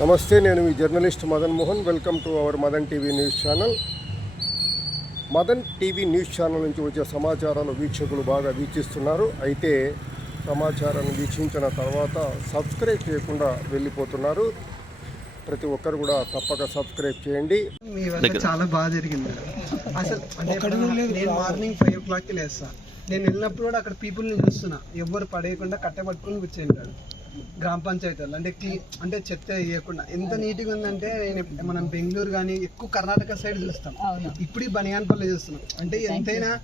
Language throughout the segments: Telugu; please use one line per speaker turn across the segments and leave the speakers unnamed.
నమస్తే నేను మీ journalist Madan Mohan. Welcome to our Madan TV news channel. Madan TV news channel నుంచి వచ్చే సమాచారాలు వీక్షకులు బాగా వీక్షిస్తున్నారు. అయితే సమాచారాన్ని వీక్షించిన తర్వాత సబ్స్క్రైబ్ చేయకుండా వెళ్ళిపోతున్నారు. ప్రతి ఒక్కరు కూడా తప్పక సబ్స్క్రైబ్ చేయండి.
చాలా బాగా జరిగింది. అసలు నేను మార్నింగ్ ఫైవ్ ఓ క్లాక్కి లేస్తా. నేను వెళ్ళినప్పుడు కూడా అక్కడ పీపుల్ని చూస్తున్నా. ఎవ్వరు పడేయకుండా కట్టెపట్టుకుని కూర్చుంటాడు గ్రామ పంచాయతీ వాళ్ళు అంటే క్లీ అంటే చెత్త వేయకుండా. ఎంత నీట్గా ఉందంటే నేను మనం బెంగళూరు కానీ ఎక్కువ కర్ణాటక సైడ్ చూస్తాం. ఇప్పుడు ఈ బనియాన్పల్లి చూస్తున్నాం. అంటే ఎంతైనా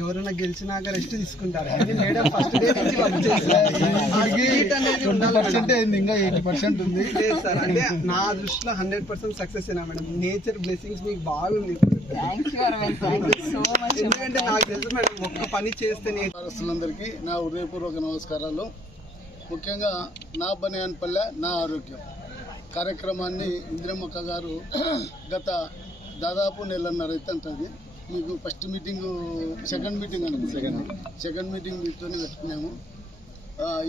ఎవరైనా గెలిచినాక రెస్ట్ తీసుకుంటారు. మేడం ఫస్ట్ డే నుంచి
ఉంది.
సార్ అంటే నా దృష్టిలో హండ్రెడ్ పర్సెంట్ సక్సెస్ అయినా మేడం. నేచర్ బ్లెస్సింగ్స్ మీకు బాగుంది ఎందుకంటే నాకు తెలుసు మేడం ఒక్క పని చేస్తే
భారస్తులందరికీ నా హృదయపూర్వక నమస్కారాలు. ముఖ్యంగా నా బనియాన్పల్లె నా ఆరోగ్యం. కార్యక్రమాన్ని ఇంద్రమ్మక్క గారు గత దాదాపు నెలన్నర అవుతుంటుంది మీకు ఫస్ట్ మీటింగ్ సెకండ్ మీటింగ్ అనుకుంది సెకండ్ సెకండ్ మీటింగ్ మీతో పెట్టుకున్నాము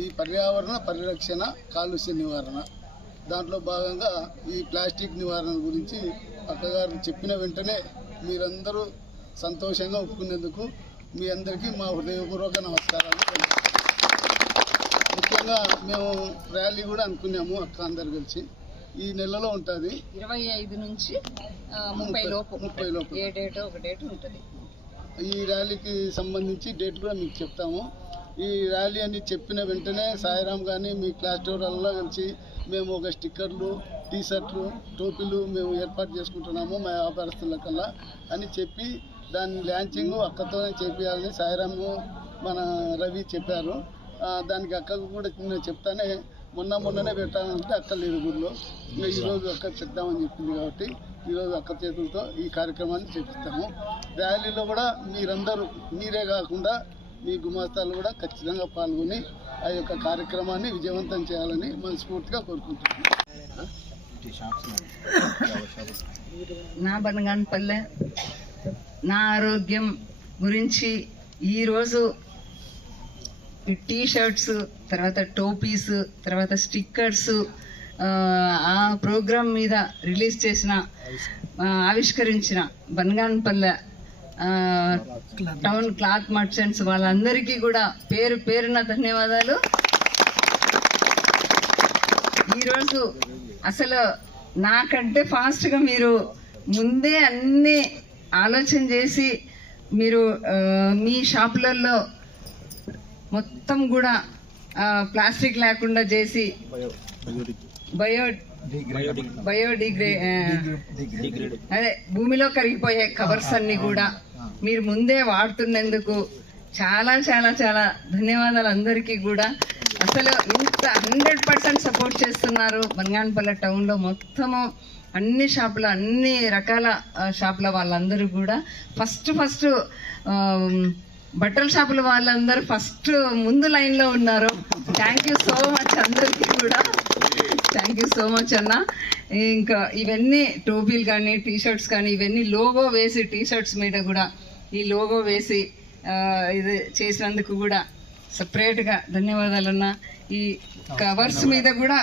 ఈ పర్యావరణ పరిరక్షణ కాలుష్య నివారణ. దాంట్లో భాగంగా ఈ ప్లాస్టిక్ నివారణ గురించి అక్కగారు చెప్పిన వెంటనే మీరందరూ సంతోషంగా ఒప్పుకునేందుకు మీ అందరికీ మా హృదయపూర్వక నమస్కారాలు. ముఖ్యంగా మేము ర్యాలీ కూడా అనుకున్నాము అక్క అందరు కలిసి. ఈ నెలలో ఉంటుంది.
ఇరవై ఐదు నుంచి ముప్పై లోపు.
ముప్పై లోపు.
ఏ డేట్ ఒక డేట్ ఉంటుంది.
ఈ ర్యాలీకి సంబంధించి డేట్ కూడా మీకు చెప్తాము. ఈ ర్యాలీ అని చెప్పిన వెంటనే సాయిరామ్ కానీ మీ క్లాస్ టోర్లలో కలిసి మేము ఒక స్టిక్కర్లు టీ షర్ట్లు టోపీలు మేము ఏర్పాటు చేసుకుంటున్నాము మా వ్యాపారస్తుల కల్లా అని చెప్పి దాని ల్యాంచింగ్ అక్కతోనే చేపించాలని సాయిరాము మన రవి చెప్పారు. దానికి అక్కకు కూడా నేను చెప్తానే మొన్న మొన్ననే పెట్టాలంటే అక్క లేదు గుడిలో ఇంకా ఈరోజు అక్క చెప్దామని చెప్పింది కాబట్టి ఈరోజు అక్క చేతులతో ఈ కార్యక్రమాన్ని చేపిస్తాము. ర్యాలీలో కూడా మీరందరూ మీరే కాకుండా మీ గుమాస్తాలు కూడా ఖచ్చితంగా పాల్గొని ఆ యొక్క కార్యక్రమాన్ని విజయవంతం చేయాలని మనస్ఫూర్తిగా కోరుకుంటున్నాను
నా బనగానపల్లె నా ఆరోగ్యం గురించి ఈరోజు టీ షర్ట్స్ తర్వాత టోపీస్ తర్వాత స్టిక్కర్స్ ఆ ప్రోగ్రాం మీద రిలీజ్ చేసిన ఆవిష్కరించిన బన్గాన్ పల్లె టౌన్ క్లాత్ మర్చెంట్స్ వాళ్ళందరికీ కూడా పేరు పేరున ధన్యవాదాలు. ఈరోజు అసలు నాకంటే ఫాస్ట్గా మీరు ముందే అన్ని ఆలోచన చేసి మీరు మీ షాపులలో మొత్తం కూడా ప్లాస్టిక్ లేకుండా చేసి బయో బయోడిగ్రే అదే భూమిలో కరిగిపోయే కవర్స్ అన్ని కూడా మీరు ముందే వాడుతున్నందుకు చాలా చాలా చాలా ధన్యవాదాలు అందరికీ కూడా. అసలు ఇంత హండ్రెడ్ పర్సెంట్ సపోర్ట్ చేస్తున్నారు బనగానపల్లె టౌన్లో మొత్తము అన్ని షాపుల అన్ని రకాల షాపుల వాళ్ళందరూ కూడా. ఫస్ట్ ఫస్ట్ బట్టల షాపుల వాళ్ళందరూ ఫస్ట్ ముందు లైన్లో ఉన్నారు. థ్యాంక్ యూ సో మచ్ అందరికీ కూడా. థ్యాంక్ యూ సో మచ్ అన్న. ఇంకా ఇవన్నీ టోపీలు కానీ టీ షర్ట్స్ కానీ ఇవన్నీ లోగో వేసి టీ షర్ట్స్ మీద కూడా ఈ లోగో వేసి ఇది చేసినందుకు కూడా సపరేట్గా ధన్యవాదాలు అన్న. ఈ కవర్స్ మీద కూడా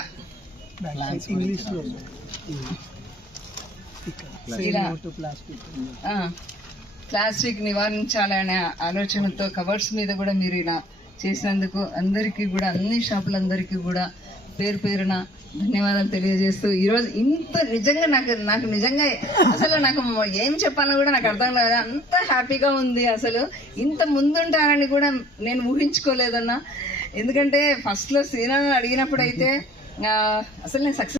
ఇంగ్లీష్లో
ఇలా.
ప్లాస్టిక్
నివారించాలనే ఆలోచనతో కవర్స్ మీద కూడా మీరు ఇలా చేసినందుకు అందరికీ కూడా అన్ని షాపులందరికీ కూడా పేరు పేరున ధన్యవాదాలు తెలియజేస్తూ ఈరోజు ఇంత నిజంగా నాకు నాకు నిజంగా అసలు నాకు ఏం చెప్పాలో కూడా నాకు అర్థం కాదు అంత హ్యాపీగా ఉంది అసలు. ఇంత ముందుంటారని కూడా నేను ఊహించుకోలేదన్నా. ఎందుకంటే ఫస్ట్లో సీనా అడిగినప్పుడు అయితే అసలు నేను సక్సెస్